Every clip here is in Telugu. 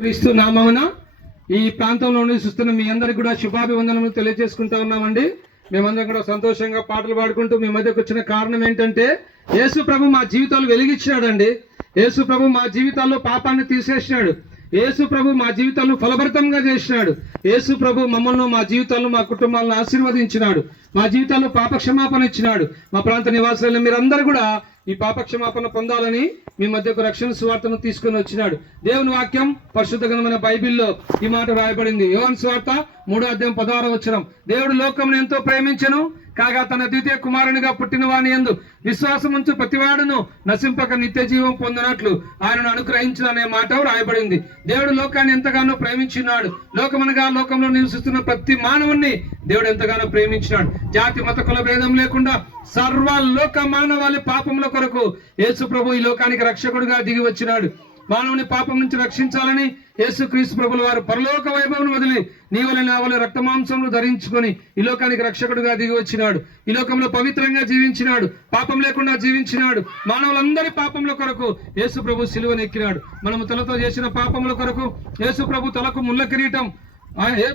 క్రీస్తు నామమున ఈ ప్రాంతంలో నివసిస్తున్న మీ అందరికి కూడా శుభాభివందనములు తెలియజేసుకుంటా ఉన్నామండి. మేమందరం కూడా సంతోషంగా పాటలు పాడుకుంటూ మీ మధ్యకు వచ్చిన కారణం ఏంటంటే యేసు ప్రభు మా జీవితాలు వెలిగించాడండి. యేసు ప్రభు మా జీవితాల్లో పాపాన్ని తీసేసినాడు. యేసు ప్రభు మా జీవితాలను ఫలభరితంగా చేసినాడు. యేసు ప్రభు మమ్మల్ని, మా జీవితాలను, మా కుటుంబాలను ఆశీర్వదించినాడు. మా జీవితాల్లో పాప క్షమాపణ ఇచ్చినాడు. మా ప్రాంత నివాసులైన మీరందరూ కూడా ఈ పాప క్షమాపణ పొందాలని మీ మధ్యకు రక్షణ సువార్తను తీసుకుని వచ్చినాడు. దేవుని వాక్యం పరిశుద్ధ గ్రంథమైన బైబిల్లో ఈ మాట రాయబడింది. యోహాను సువార్త 3:16 దేవుడు లోకమును ఎంతో ప్రేమించెను, కాగా తన ద్వితీయ కుమారునిగా పుట్టిన వాని యందు విశ్వాసముంచు ప్రతివాడును నశింపక నిత్య జీవం పొందినట్లు ఆయనను అనుగ్రహించిన అనే మాట రాయబడింది. దేవుడు లోకాన్ని ఎంతగానో ప్రేమించినాడు. లోకమనగా లోకంలో నివసిస్తున్న ప్రతి మానవుణ్ణి దేవుడు ఎంతగానో ప్రేమించినాడు. జాతి మత కుల భేదం లేకుండా సర్వలోక మానవాళి పాపముల కొరకు యేసు ప్రభు ఈ లోకానికి రక్షకుడుగా దిగి వచ్చినాడు. మానవుని పాపం నుంచి రక్షించాలని యేసు క్రీస్తు ప్రభుల వారు పరలోక వైభవం వదిలి నీవలి నావలి రక్తమాంసములు ధరించుకొని ఈ లోకానికి రక్షకుడుగా దిగి వచ్చినాడు. ఈ లోకంలో పవిత్రంగా జీవించినాడు, పాపం లేకుండా జీవించినాడు. మానవులందరి పాపముల కొరకు యేసు ప్రభు సిలువను ఎక్కినాడు. మనము తలతో చేసిన పాపముల కొరకు యేసు ప్రభు తలకు ముళ్ళ కిరీటం,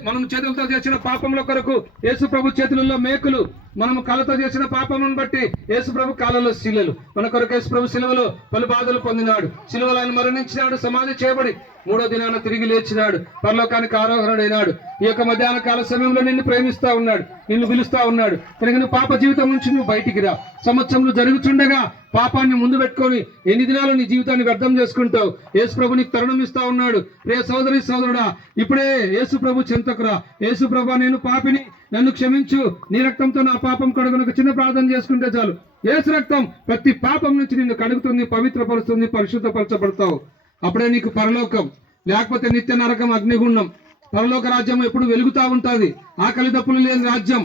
మనం చేతులతో చేసిన పాపముల కొరకు యేసు ప్రభు చేతులలో మేకులు, మనము కాళ్ళతో చేసిన పాపమును బట్టి యేసు ప్రభు కాళ్ళలో శిలలు. మన కొరకు యేసు ప్రభు సిలువలో పలు బాధలు పొందినాడు. సిలువలో ఆయన మరణించినాడు, సమాధి చేయబడి 3వ దినాన తిరిగి లేచినాడు, పరలోకానికి ఆరోహణుడైనాడు. ఈ యొక్క మధ్యాహ్న కాల సమయంలో నిన్ను ప్రేమిస్తా ఉన్నాడు, నిన్ను పిలుస్తా ఉన్నాడు. కనుక నువ్వు పాప జీవితం నుంచి నువ్వు బయటికి రా. సంవత్సరంలో జరుగుతుండగా పాపాన్ని ముందు పెట్టుకొని ఎన్ని దినాలు నీ జీవితాన్ని వ్యర్థం చేసుకుంటావు? యేసు ప్రభు నీకు తరుణం ఇస్తా ఉన్నాడు. ప్రియ సోదరి సోదరుడా, ఇప్పుడే యేసు ప్రభు చెంతకురా. యేసు ప్రభు, నేను పాపిని, నన్ను క్షమించు, నీ రక్తంతో నా పాపం కడుగునకు చిన్న ప్రార్థన చేసుకుంటే చాలు. యేసు రక్తం ప్రతి పాపం నుంచి నిన్ను కడుగుతుంది, పవిత్రపరుస్తుంది, పరిశుద్ధపరచబడతావు. అప్పుడే నీకు పరలోకం, లేకపోతే నిత్య నరకం, అగ్నిగుండం. పరలోక రాజ్యం ఎప్పుడు వెలుగుతా ఉంటుంది. ఆకలి దప్పులు లేని రాజ్యం,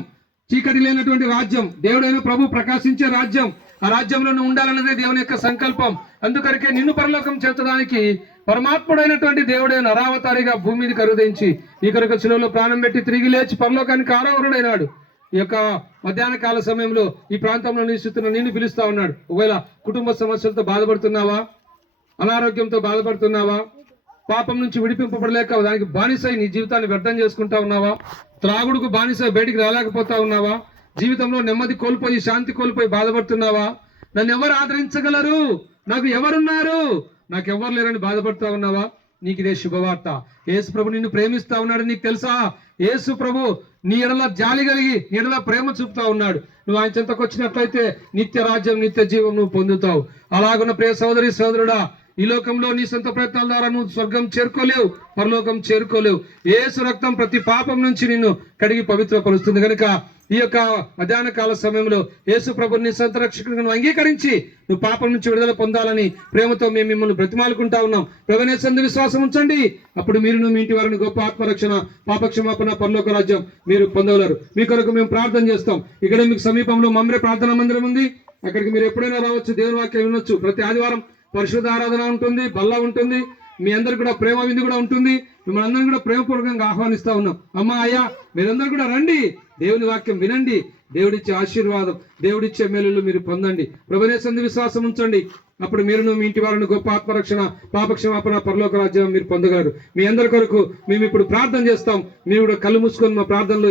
చీకటి లేనటువంటి రాజ్యం, దేవుడైన ప్రభు ప్రకాశించే రాజ్యం. ఆ రాజ్యంలో నువ్వు ఉండాలన్నదే దేవుని యొక్క సంకల్పం. అందుకరికే నిన్ను పరలోకం చేర్చడానికి పరమాత్ముడైనటువంటి దేవుడే నరావతారిగా భూమి మీద కరుదించి ఈ కొరకు శిలువలో ప్రాణం పెట్టి తిరిగి లేచి పరలోకానికి ఆరోహణుడైనాడు. ఈ యొక్క మధ్యాహ్న కాల సమయంలో ఈ ప్రాంతంలో నివసిస్తున్న నిన్ను పిలుస్తా ఉన్నాడు. ఒకవేళ కుటుంబ సమస్యలతో బాధపడుతున్నావా, అనారోగ్యంతో బాధపడుతున్నావా, పాపం నుంచి విడిపింపబడలేక దానికి బానిసై నీ జీవితాన్ని వ్యర్థం చేసుకుంటా ఉన్నావా, త్రాగుడుకు బానిసై బయటికి రాలేకపోతా ఉన్నావా, జీవితంలో నెమ్మది కోల్పోయి శాంతి కోల్పోయి బాధపడుతున్నావా, నన్ను ఎవరు ఆదరించగలరు, నాకు ఎవరున్నారు, నాకు ఎవరు లేరని బాధపడుతూ ఉన్నావా? నీకు ఇదే శుభవార్త. యేసు ప్రభు నిన్ను ప్రేమిస్తా ఉన్నాడు. నీకు తెలుసా? యేసు ప్రభు నీ ఎడల జాలి కలిగి నీ ఎడల ప్రేమ చూపుతా ఉన్నాడు. నువ్వు ఆయన చెంతకు వచ్చినట్లయితే నిత్య రాజ్యం, నిత్య జీవం నువ్వు పొందుతావు. అలాగున్న ప్రియ సోదరి సోదరుడా, ఈ లోకంలో నీ సొంత ప్రయత్నాల ద్వారా నువ్వు స్వర్గం చేరుకోలేవు, పరలోకం చేరుకోలేవు. యేసు రక్తం ప్రతి పాపం నుంచి నిన్ను కడిగి పవిత్రపరుస్తుంది. కనుక ఈ యొక్క మధ్యాహ్న కాల సమయంలో యేసు ప్రభుని నీ సొంత రక్షకుడిని అంగీకరించి నువ్వు పాపం నుంచి విడుదల పొందాలని ప్రేమతో మేము మిమ్మల్ని బ్రతిమాలుకుంటా ఉన్నాం. ప్రభువునందు విశ్వాసం ఉంచండి, అప్పుడు మీరు మీ ఇంటి వారిని గొప్ప ఆత్మరక్షణ, పాపక్షమాపణ, పరలోక రాజ్యం మీరు పొందగలరు. మీ కొరకు మేము ప్రార్థన చేస్తాం. ఇక్కడ మీకు సమీపంలో మమ్రే ప్రార్థనా మందిరం ఉంది. అక్కడికి మీరు ఎప్పుడైనా రావచ్చు, దేవుని వాక్యం వినొచ్చు. ప్రతి ఆదివారం పరిశుద్ధ ఆరాధన ఉంటుంది, బల్ల ఉంటుంది. మీ అందరికి కూడా ప్రేమ విందు కూడా ఉంటుంది. మిమ్మల్ని అందరం కూడా ప్రేమపూర్వకంగా ఆహ్వానిస్తా ఉన్నాం. అమ్మా, అయ్యా, మీరందరూ కూడా రండి, దేవుని వాక్యం వినండి, దేవుడిచ్చే ఆశీర్వాదం, దేవుడిచ్చే మేలులు మీరు పొందండి. ప్రభువునందు విశ్వాసం ఉంచండి, అప్పుడు మీరును మీ ఇంటి వారిని గొప్ప ఆత్మరక్షణ, పాపక్షమాపణ, పరలోక రాజ్యం మీరు పొందగలరు. మీ అందరి కొరకు మేము ఇప్పుడు ప్రార్థన చేస్తాం. మీరు కూడా కళ్ళు మూసుకొని మా ప్రార్థనలో